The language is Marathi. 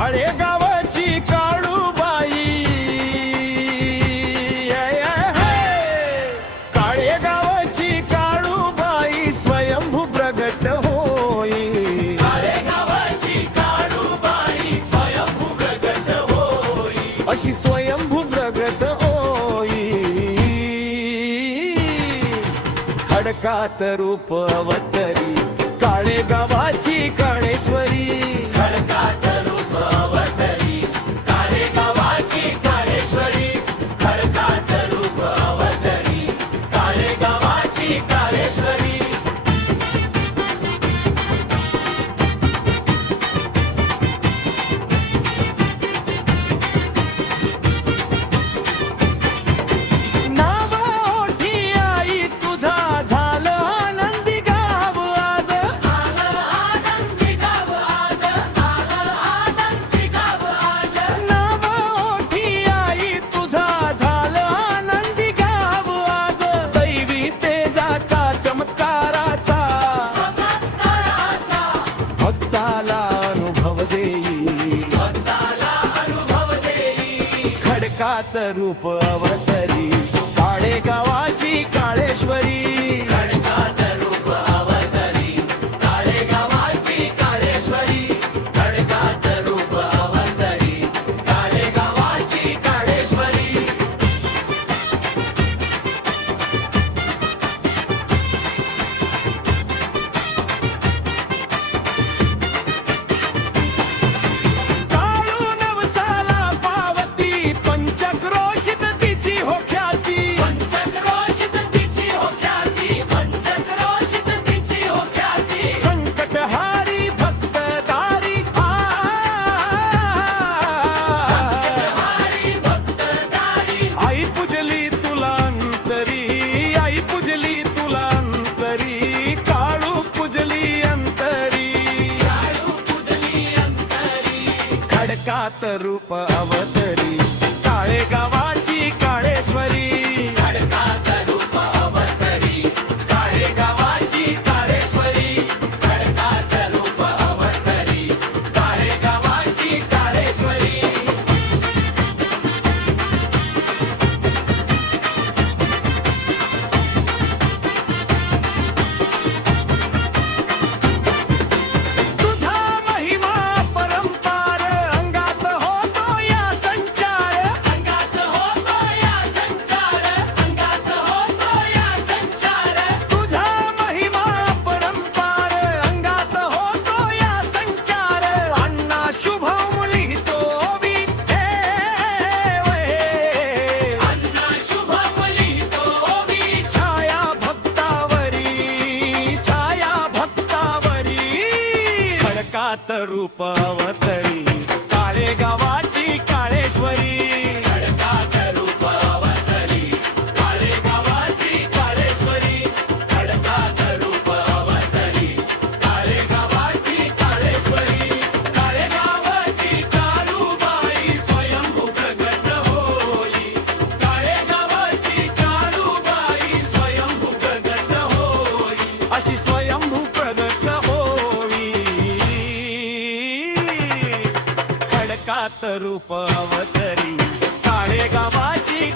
काळे गावाची काळूबाई, काळे गावाची काळूबाई स्वयंभू प्रगट होई, काळे गावाची काळूबाई स्वयंभू प्रगट होई, अशी स्वयंभू प्रगट होई. खडकात रूप अवतरी काळे गावाची काळेश्वरी, खडकात रूप अवतरी काळे गावाची काळेश्वरी, खडकात रूप अवतरी काळे गावाची काळेश्वरी. नाव ओठी आई तुझा झालं आनंदी गाव आज, आलं आनंदी गाव आज, आलं आनंदी गाव आज, नाव ओठी आई तुझा झालं आनंदी गाव आज. दैवी तेजाचा चमत्काराचा चमत्काराचा भक्ताला अनुभव देई, भक्ताला अनुभव देई. खडकात रूप अवतरी काळे गावाची काळेश्वरी, खडकात रूप अवतरी काळे गावाची काळेश्वरी, खडकात रूप अवतरी काळे गावाची काळेश्वरी. काळू नवसाला पावती पंचक्रोशीत तिची हो ख्याती, पंचक्रोशीत तिची हो ख्याती, पंचक्रोशीत तिची हो ख्याती. संकटहारी भक्तदारी हरी भक्तदारी आई पूजली तुला अंतरी, आई पूजली तुला अंतरी, काळू पूजली अंतरी. काळू पूजली अंतरी, खडकात रूप अवतरी काळे गावाची काळेश्वरी, खडकात रूप अवतरी काळे गावाची काळेश्वरी, खडकात रूप अवतरी काळे गावाची काळेश्वरी. तुझा महिमा परंपार अंगात होतो या संचार, अंगात होतो या संचार, अंगात होतो या संचार. तुझा महिमा परंपार अंगात होतो या संचार. अण्णा शुभम लिहितो बी हे वहे, अण्णा शुभम लिहितो बी, छाया भक्तावरी, छाया भक्तावरी. खडकात रूप अवतरी काळे गावाची काळेश्वरी, खडकात रूप अवतरी काळे गावाची काळेश्वरी, खडकात रूप अवतरी काळे गावाची काळेश्वरी. काळे गावाची काळूबाई स्वयंभू प्रगट होई, काळे गावाची काळूबाई स्वयंभू प्रगट होई, अशी स्वयंभू प्रगट होई. खडकात रूप अवतरी काळे गावाची